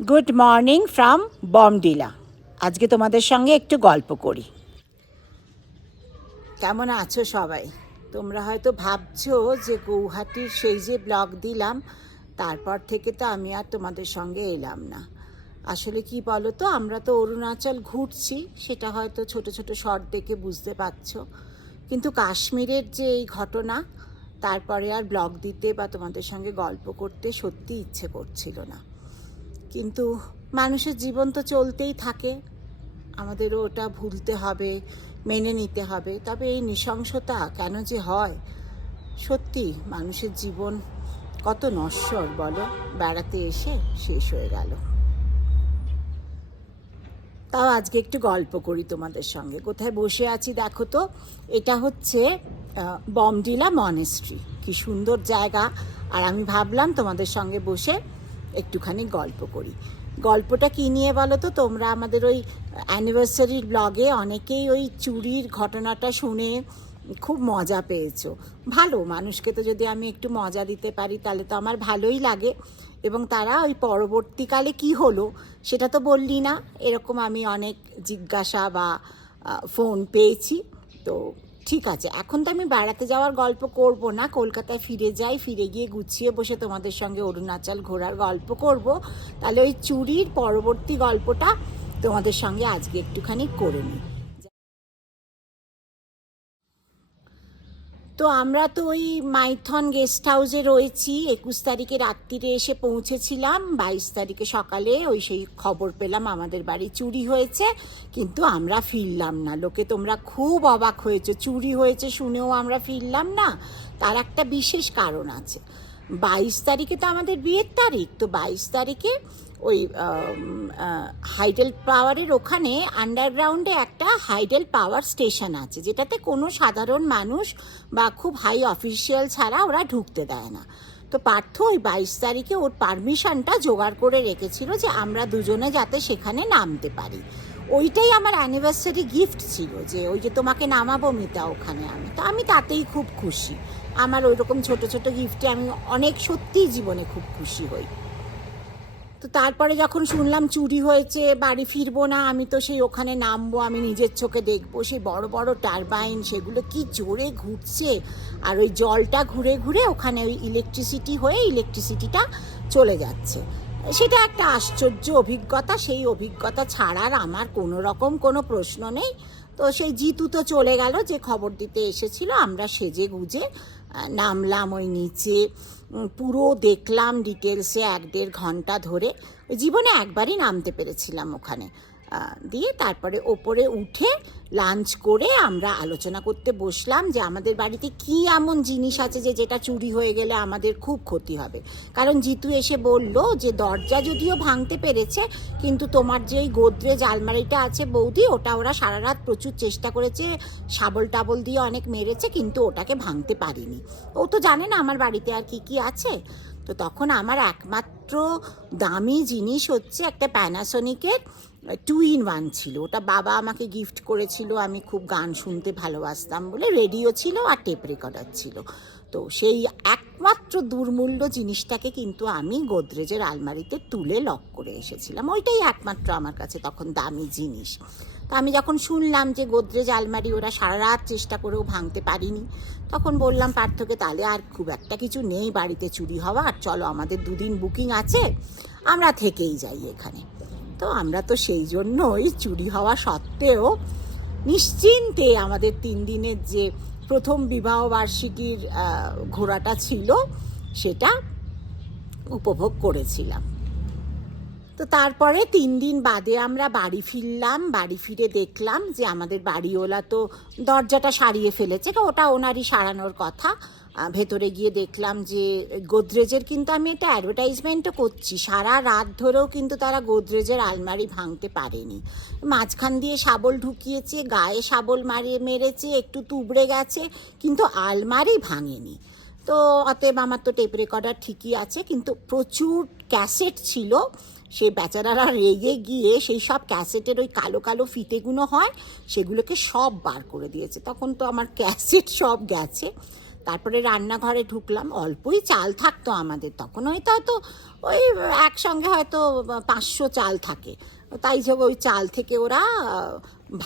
Good morning from Bomdila. আজকে তোমাদের সঙ্গে একটু গল্প করি। কেমন আছো সবাই? তোমরা হয়তো ভাবছো যে গৌহাটির সেই যে ব্লগ দিলাম তারপর থেকে তো আমি আর তোমাদের সঙ্গে এলাম না। আসলে কি বলো তো, আমরা তো অরুণাচল ঘুরছি, সেটা হয়তো ছোট ছোট শর্ট দেখে বুঝতে পারছো, কিন্তু কাশ্মীরের যে এই ঘটনা, তারপরে আর ব্লগ দিতে বা তোমাদের সঙ্গে গল্প করতে সত্যি ইচ্ছে করছিল না। কিন্তু মানুষের জীবন তো চলতেই থাকে, আমাদেরও ওটা ভুলতে হবে, মেনে নিতে হবে। তবে এই নৃশংসতা কেন যে হয়, সত্যি মানুষের জীবন কত নশ্বর বলো, বেড়াতে এসে শেষ হয়ে গেল। তাও আজকে একটু গল্প করি তোমাদের সঙ্গে। কোথায় বসে আছি দেখো তো, এটা হচ্ছে বমডিলা মনেস্ট্রি। কি সুন্দর জায়গা। আর আমি ভাবলাম তোমাদের সঙ্গে বসে একটুখানি গল্প করি। গল্পটা কী নিয়ে বলো তো, তোমরা আমাদের ওই অ্যানিভার্সারির ব্লগে অনেকেই ওই চুরির ঘটনাটা শুনে খুব মজা পেয়েছো। ভালো, মানুষকে তো যদি আমি একটু মজা দিতে পারি তাহলে তো আমার ভালোই লাগে। এবং তারা ওই পরবর্তীকালে কি হলো সেটা তো বললি না, এরকম আমি অনেক জিজ্ঞাসা বা ফোন পেয়েছি। তো ঠিক আছে, এখন তো আমি বেড়াতে যাওয়ার গল্প করব না, কলকাতায় ফিরে যাই, ফিরে গিয়ে গুছিয়ে বসে তোমাদের সঙ্গে অরুণাচল ঘোরার গল্প করব। তাহলে ওই চুরির পরবর্তী গল্পটা তোমাদের সঙ্গে আজকে একটুখানি করে নিই। তো আমরা তো ওই মাইথন গেস্ট হাউসে রয়েছি। 21 তারিখে রাত্রিরে এসে পৌঁছেছিলাম, 22 তারিখে সকালে ওই সেই খবর পেলাম আমাদের বাড়ি চুরি হয়েছে, কিন্তু আমরা ফিরলাম না। লোকে তোমরা খুব অবাক হয়েছে, চুরি হয়েছে শুনেও আমরা ফিরলাম না। তার একটা বিশেষ কারণ আছে। 22 তারিখে তো আমাদের বিয়ের তারিখ, তো 22 তারিখে ওই হাইডেল পাওয়ারের ওখানে আন্ডারগ্রাউন্ডে একটা হাইডেল পাওয়ার স্টেশন আছে, যেটাতে কোনো সাধারণ মানুষ বা খুব হাই অফিসিয়াল ছাড়া ওরা ঢুকতে দেয় না। তো পার্থ ওই 22 তারিখে ওর পারমিশনটা জোগাড় করে রেখেছিল যে আমরা দুজনে যাতে সেখানে নামতে পারি। ওইটাই আমার অ্যানিভার্সারি গিফট ছিল, যে ওই যে তোমাকে নামাবো মিতা ওখানে। আমি তাতেই খুব খুশি। আমার ওই রকম ছোটো ছোটো গিফটে আমি অনেক সত্যিই জীবনে খুব খুশি হই। তো তারপরে যখন শুনলাম চুরি হয়েছে, বাড়ি ফিরবো না, আমি তো সেই ওখানে নামবো, আমি নিজের চোখে দেখবো সেই বড় বড় টারবাইন, সেগুলো কি জোরে ঘুরছে, আর ওই জলটা ঘুরে ঘুরে ওখানে ওই ইলেকট্রিসিটি হয়ে ইলেকট্রিসিটিটা চলে যাচ্ছে। সেটা একটা আশ্চর্য অভিজ্ঞতা। সেই অভিজ্ঞতা ছাড়ার আমার কোনো রকম কোনো প্রশ্ন নেই। তো সেই জিতু তো চলে গেল, যে খবর দিতে এসেছিল। আমরা সেজে গুজে নামলাম ওই নিচে, পুরো দেখলাম ডিটেলসে 1-1.5 ঘন্টা ধরে। ওই জীবনে একবারই নামতে পেরেছিলাম ওখানে। দিয়ে তারপরে ওপরে উঠে লাঞ্চ করে আমরা আলোচনা করতে বসলাম যে আমাদের বাড়িতে কি এমন জিনিস আছে যে যেটা চুরি হয়ে গেলে আমাদের খুব ক্ষতি হবে। কারণ জিতু এসে বলল যে দরজা যদিও ভাঙতে পেরেছে, কিন্তু তোমার যে ওই গোদরেজ আলমারিটা আছে বৌদি, ওটা ওরা সারা রাত প্রচুর চেষ্টা করেছে, শাবল টাবল দিয়ে অনেক মেরেছে, কিন্তু ওটাকে ভাঙতে পারিনি। ও তো জানে না আমার বাড়িতে আর কি কি আছে। তো তখন আমার একমাত্র দামি জিনিস হচ্ছে একটা প্যানাসোনিকের 2-in-1 ছিল। ওটা বাবা আমাকে গিফট করেছিল, আমি খুব গান শুনতে ভালোবাসতাম বলে। রেডিও ছিল আর টেপ রেকর্ডার ছিল। তো সেই একমাত্র দুর্মূল্য জিনিসটাকে কিন্তু আমি গোদরেজের আলমারিতে তুলে লক করে এসেছিলাম। ওইটাই একমাত্র আমার কাছে তখন দামি জিনিস। তা আমি যখন শুনলাম যে গোদরেজ আলমারি ওরা সারা রাত চেষ্টা করেও ভাঙতে পারিনি, তখন বললাম পার্থকে, তাহলে আর খুব একটা কিছু নেই বাড়িতে চুরি হওয়া, আর চলো আমাদের 2 দিন বুকিং আছে, আমরা থেকেই যাই এখানে। তো আমরা তো সেই জন্যই চুরি হওয়া সত্ত্বেও নিশ্চিন্তে আমাদের 3 দিনের যে প্রথম বিবাহ বার্ষিকীর ঘোরাটা ছিল সেটা উপভোগ করেছিলাম। তো তারপরে 3 দিন বাদে আমরা বাড়ি ফিরলাম। বাড়ি ফিরে দেখলাম যে আমাদের বাড়িওয়ালা তো দরজাটা সারিয়ে ফেলেছে, ওটা ওনারই সারানোর কথা। ভেতরে গিয়ে দেখলাম যে গোদরেজের, কিন্তু আমি এটা অ্যাডভার্টাইজমেন্টও করছি, সারা রাত ধরেও কিন্তু তারা গোদরেজের আলমারি ভাঙতে পারেনি। মাঝখান দিয়ে শাবল ঢুকিয়েছে, গায়ে শাবল মেরেছে, একটু তুবড়ে গেছে, কিন্তু আলমারি ভাঙেনি। তো অতএব আমার তো টেপ রেকর্ডার ঠিকই আছে, কিন্তু প্রচুর ক্যাসেট ছিল। সে বেচারারা রেগে গিয়ে সেই সব ক্যাসেটের ওই কালো কালো ফিতেগুলো হয়, সেগুলোকে সব বার করে দিয়েছে। তখন তো আমার ক্যাসেট সব গেছে। তারপরে রান্নাঘরে ঢুকলাম, অল্পই চাল থাকতো আমাদের তখন, হয়তো ওই একসঙ্গে হয়তো 500 চাল থাকে, তাই যে ওই চাল থেকে ওরা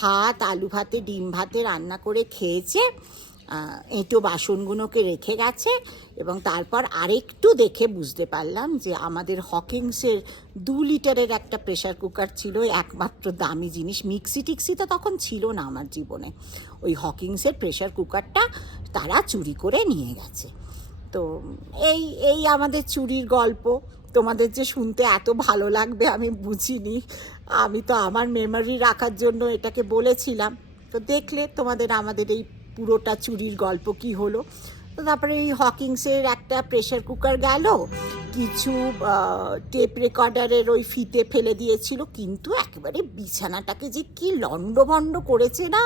ভাত, আলু ভাতে, ডিম ভাতে রান্না করে খেয়েছে, এঁটো বাসনগুলোকে রেখে গেছে। এবং তারপর আরেকটু দেখে বুঝতে পারলাম যে আমাদের হকিংসের 2 লিটারের একটা প্রেশার কুকার ছিল, একমাত্র দামি জিনিস। মিক্সি টিক্সি তো তখন ছিল না আমার জীবনে, ওই হকিংসের প্রেশার কুকারটা তারা চুরি করে নিয়ে গেছে। তো এই আমাদের চুরির গল্প। তোমাদের যে শুনতে এত ভালো লাগবে আমি বুঝিনি, আমি তো আমার মেমোরি রাখার জন্য এটাকে বলেছিলাম। তো দেখলে তোমাদের আমাদের এই পুরোটা চুরির গল্প কি হলো। তো তারপরে এই হকিংসের একটা প্রেশার কুকার গেল, কিছু টেপ রেকর্ডারের ওই ফিতে ফেলে দিয়েছিল, কিন্তু একেবারে বিছানাটাকে যে কি লণ্ডভণ্ড করেছে না,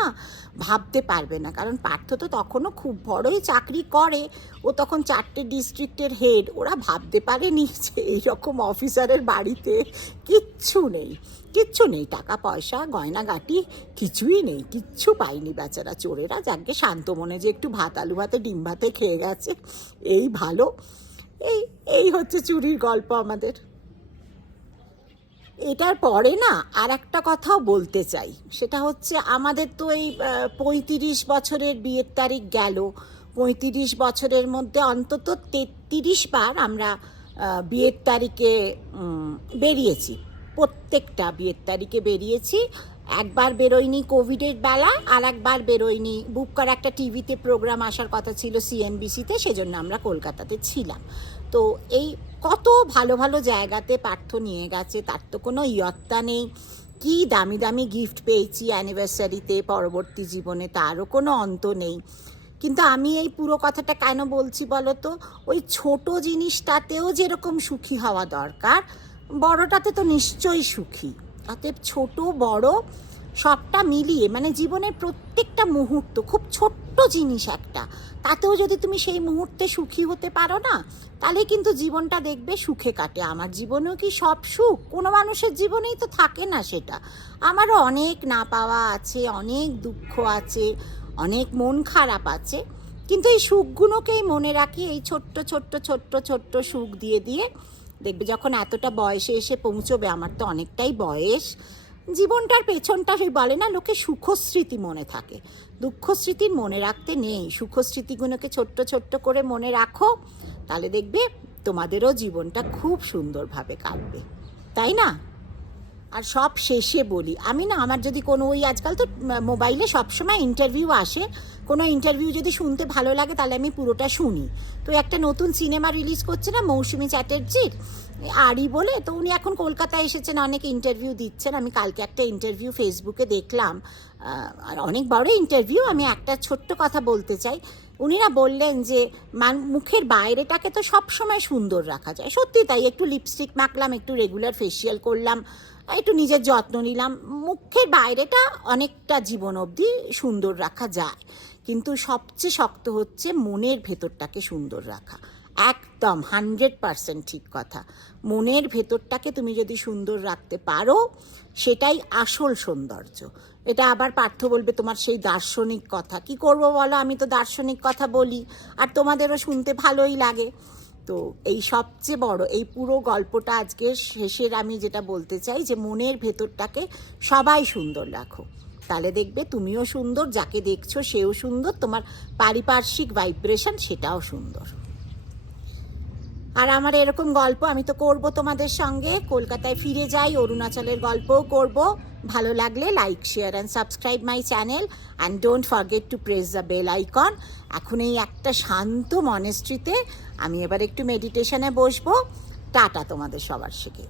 ভাবতে পারবে না। কারণ পার্থ তো তখনও খুব বড়ই চাকরি করে, ও তখন 4টে ডিস্ট্রিক্টের হেড, ওরা ভাবতে পারেনি যে এইরকম অফিসারের বাড়িতে কিচ্ছু নেই, টাকা পয়সা গয়নাগাটি কিছুই নেই, কিচ্ছু পায়নি বেচারা চোরেরা। যাকে শান্ত মনে যে একটু ভাত, আলু ভাতে, ডিম ভাতে খেয়ে গেছে, এই ভালো। এই হচ্ছে চুরির গল্প আমাদের। এটার পরে না আর একটা কথাও বলতে চাই, সেটা হচ্ছে আমাদের তো এই 35 বছরের বিয়ের তারিখ গেল, 35 বছরের মধ্যে অন্তত 33 বার আমরা বিয়ের তারিখে বেরিয়েছি, প্রত্যেকটা বিয়ের তারিখে বেরিয়েছি। একবার বেরোয়নি কোভিডের বেলা, আর একবার বেরোয়নি বুক করা একটা টিভিতে প্রোগ্রাম আসার কথা ছিল CNBC-তে, সেজন্য আমরা কলকাতাতে ছিলাম। তো এই কত ভালো ভালো জায়গাতে পার্থ নিয়ে গেছে, তার তো কোনো ইয়ত্তা নেই। কি দামি দামি গিফট পেয়েছি অ্যানিভার্সারিতে, পরবর্তী জীবনে তারও কোনো অন্ত নেই। কিন্তু আমি এই পুরো কথাটা কেন বলছি বলো তো, ওই ছোট জিনিসটাতেও যেরকম সুখী হওয়া দরকার, বড়টাতে তো নিশ্চয়ই সুখী। অতএব ছোট বড় সবটা মিলিয়ে, মানে জীবনের প্রত্যেকটা মুহূর্ত খুব ছোট্ট জিনিস একটা, তাতেও যদি তুমি সেই মুহূর্তে সুখী হতে পারো না, তাহলে কিন্তু জীবনটা দেখবে সুখে কাটে। আমার জীবনেও কি সব সুখ? কোনো মানুষের জীবনেই তো থাকে না সেটা। আমারও অনেক না পাওয়া আছে, অনেক দুঃখ আছে, অনেক মন খারাপ আছে, কিন্তু এই সুখগুলোকেই মনে রাখি, এই ছোট্ট ছোট্ট ছোট্ট ছোট্ট সুখ দিয়ে দিয়ে দেখবে যখন এতটা বয়সে এসে পৌঁছবে, আমার তো অনেকটাই বয়স, জীবনটার পেছনটা সেই বলে না লোকে সুখস্মৃতি মনে থাকে, দুঃখস্মৃতির মনে রাখতে নেই। সুখস্মৃতিগুলোকে ছোট্ট ছোট্ট করে মনে রাখো, তাহলে দেখবে তোমাদেরও জীবনটা খুব সুন্দরভাবে কাটবে, তাই না? আর সব শেষে বলি, আমি না, আমার যদি কোনো ওই আজকাল তো মোবাইলে সবসময় ইন্টারভিউ আসে, কোনো ইন্টারভিউ যদি শুনতে ভালো লাগে তাহলে আমি পুরোটা শুনি। তো একটা নতুন সিনেমা রিলিজ করছে না মৌসুমী চ্যাটার্জির, আরি বলে, তো উনি এখন কলকাতায় এসেছেন, অনেক ইন্টারভিউ দিচ্ছেন। আমি কালকে একটা ইন্টারভিউ ফেসবুকে দেখলাম, আর অনেক বড় ইন্টারভিউ। আমি একটা ছোট্ট কথা বলতে চাই। উনি না বললেন যে মুখের বাইরেটাকে তো সবসময় সুন্দর রাখা যায়, সত্যি তাই। একটু লিপস্টিক মাখলাম, একটু রেগুলার ফেসিয়াল করলাম, একটু নিজের যত্ন নিলাম, মুখের বাইরেটা অনেকটা জীবন অবধি সুন্দর রাখা যায়। কিন্তু সবচেয়ে শক্ত হচ্ছে মনের ভেতরটাকে সুন্দর রাখা। একদম 100% ঠিক কথা। মনের ভেতরটাকে তুমি যদি সুন্দর রাখতে পারো, সেটাই আসল সৌন্দর্য। এটা আবার পার্থ বলবে তোমার সেই দার্শনিক কথা, কি করব বলো, আমি তো দার্শনিক কথা বলি, আর তোমাদেরও শুনতে ভালোই লাগে। তো এই সবচেয়ে বড় এই পুরো গল্পটা আজকে শেষের আমি যেটা বলতে চাই, যে মনের ভেতরটাকে সবাই সুন্দর রাখো, তাহলে দেখবে তুমিও সুন্দর, যাকে দেখছো সেও সুন্দর, তোমার পারিপার্শ্বিক ভাইব্রেশন সেটাও সুন্দর। আর আমার এরকম গল্প আমি তো করব তোমাদের সঙ্গে, কলকাতায় ফিরে যাই, অরুণাচলের গল্পও করব। ভালো লাগলে like, share and subscribe my channel, and don't forget to press the bell icon. এখন এই একটা শান্ত মনেস্ট্রিতে আমি এবার একটু মেডিটেশনে বসবো। টাটা তোমাদের সবার থেকে।